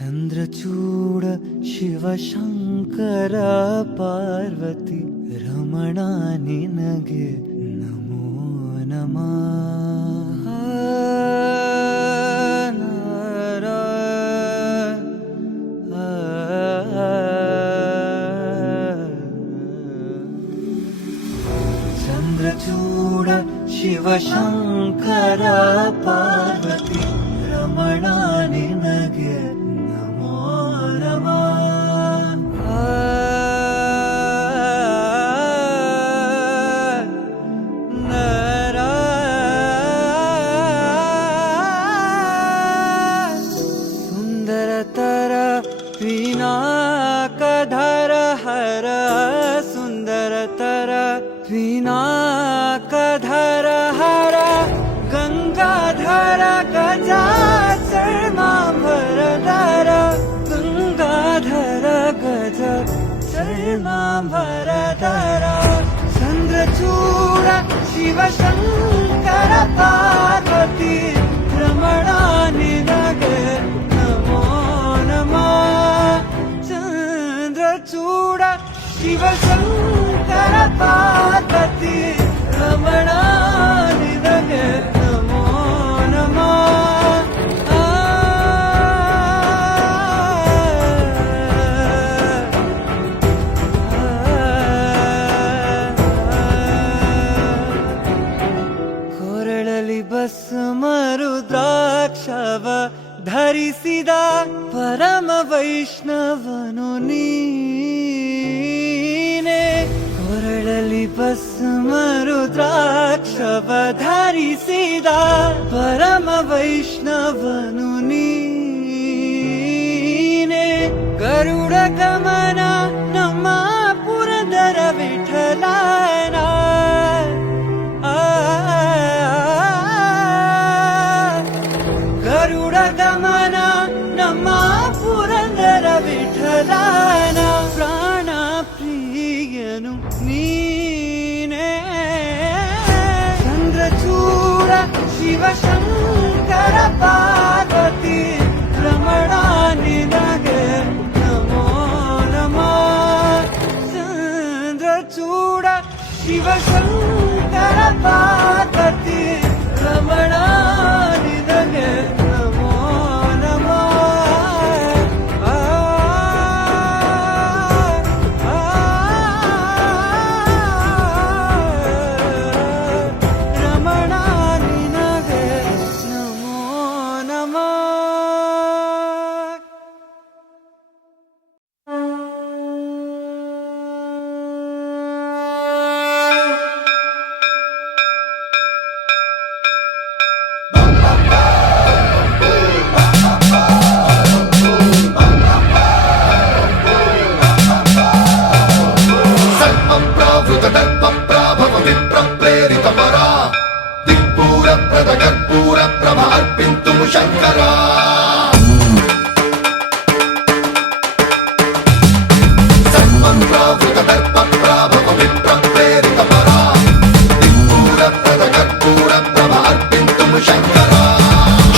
ಚಂದ್ರಚೂಡ ಶಿವಶಂಕರ ಪಾರ್ವತಿ ರಮಣ ನಿನಗೆ ನಮೋ ನಮಃ. ಚಂದ್ರಚೂಡ ಶಿವಶಂಕರ ಪಾರ್ವತಿ ರಮಣ ನಿನಗೆ ನಮೋ ನಮಃ. ಸುಂದರತರ ಪಿನಾಕಧರ ಹರ ಸುಂದರತರ ಪಿನಾಕಧರ ಹರ ಗಂಗಾಧರ ಗಜಾಚರ್ಮಾಂಬರಧರ ಗಂಗಾಧರ ಗಜ ಚರ್ಮಾಂಬರಧರ ಚಂದ್ರಚೂಡ ಶಿವಶಂಕರ ಪಾರ್ವತಿ ರಮಣ ನಿನಗೆ ನಮೋ ನಮಃ. ಚಂದ್ರಚೂಡ ಶಿವಶಂಕರ ಪಾರ್ವತಿ ರಮಣ ನಿನಗೆ ನಮೋ ನಮಃ. ಕೊರಳಲಿ ಭಸ್ಮ ರುದ್ರಾಕ್ಷವ ಧರಿಸಿದ ಪರಮ ವೈಷ್ಣವನು ನೀನೆ. ಕೊರಳಲಿ ಭಸ್ಮ ರುದ್ರಾಕ್ಷವ ಧರಿಸಿದ ಪರಮ ವೈಷ್ಣವನು ನೀನೆ. ಗರುಡ ಗಮನ ನಮ್ಮ ಪುರಂದರ ವಿಠಲನ ಗರುಡ ಗಮನ ನಮ್ಮ ಪುರಂದರ ವಿಠಲನ ಪ್ರಾಣ ಪ್ರಿಯನು ನೀನೇ. ಚಂದ್ರಚೂಡ ಶಿವಶಂಕರ ಪಾರ್ವತಿ ರಮಣ ನಿನಗೆ ನಮೋ ನಮಃ. ಚಂದ್ರಚೂಡ ಶಿವಶಂಕರ ಪಾರ್ವತಿ ರಮಣ ನಿನಗೆ ನಮೋ ನಮಃ. ರಮಣ ನಿನಗೆ ನಮೋ ನಮಃ. कर्पूर प्रभा अर्पिन्तु शंकरा. सर्वं प्रावृत दर्प प्राभव विप्र प्रेरित परा दिक्पूर प्रद कर्पूर प्रभा अर्पिन्तु शंकरा.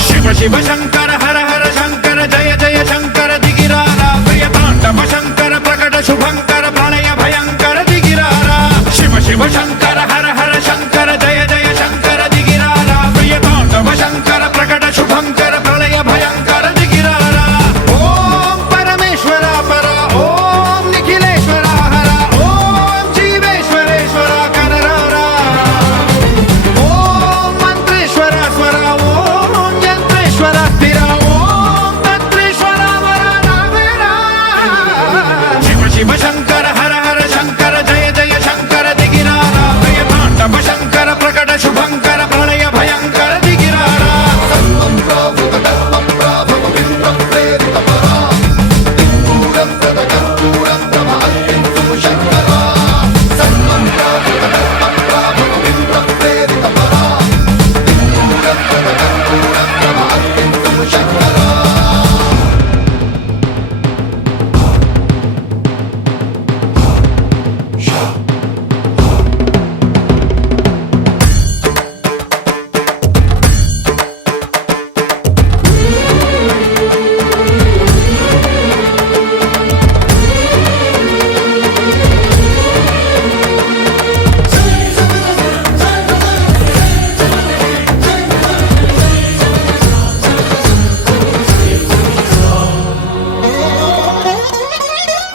शिव शिव शंकर हर हर शंकर जय जय शंकर दिगिरारा प्रियतांडव शंकर प्रकट शुभंकर प्रणय भयंकर दिगिरारा. शिव शिव शंकर हर हर शंकर जय जय शंकर दिगिरारा प्रियतांडव शंकर प्रकट शुभंकर प्रलय भयंकर दिगिरारा. ओम परमेश्वर पर ओम निखिलेश्वर हर ओम जीवेश्वरेश्वर कररारा. ओम मंत्रेश्वर स्वर ओम यंत्रेश्वर स्थिर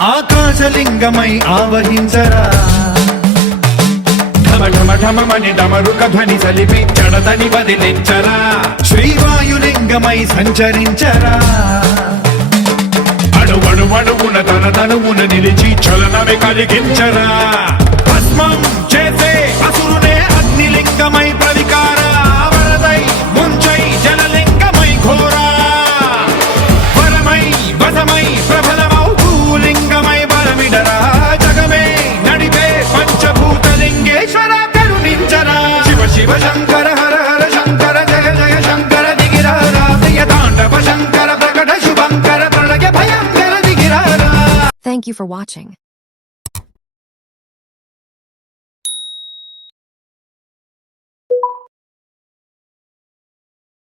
ఆకాశలింగమై ఆవహించరా ఢమ ఢమ ఢమమని డమరుక ధ్వని సలిపి జడదని వదిలించరా శ్రీవాయులింగమై సంచరించరా అణువణువున తన తనువున నిలిచి చలనమే కలిగించరా భస్మం చేసే అసురునే అగ్నిలింగమై ప్రవికార వరదై ముంచై జలలింగమై ఘోరా వరమై వసమై ప్రబలమౌ భూలింగమై బలమిడరా జగమే నడిపే పంచభూతలింగేశ్వర కరుణించరా శివ శివ శంకర హర హర శంకర జయ జయ శంకర దిగిరారా ప్రియ తాండవ శంకర ప్రకట శుభంకర ప్రళయ భయంకర దిగిరారా. Thank you for watching.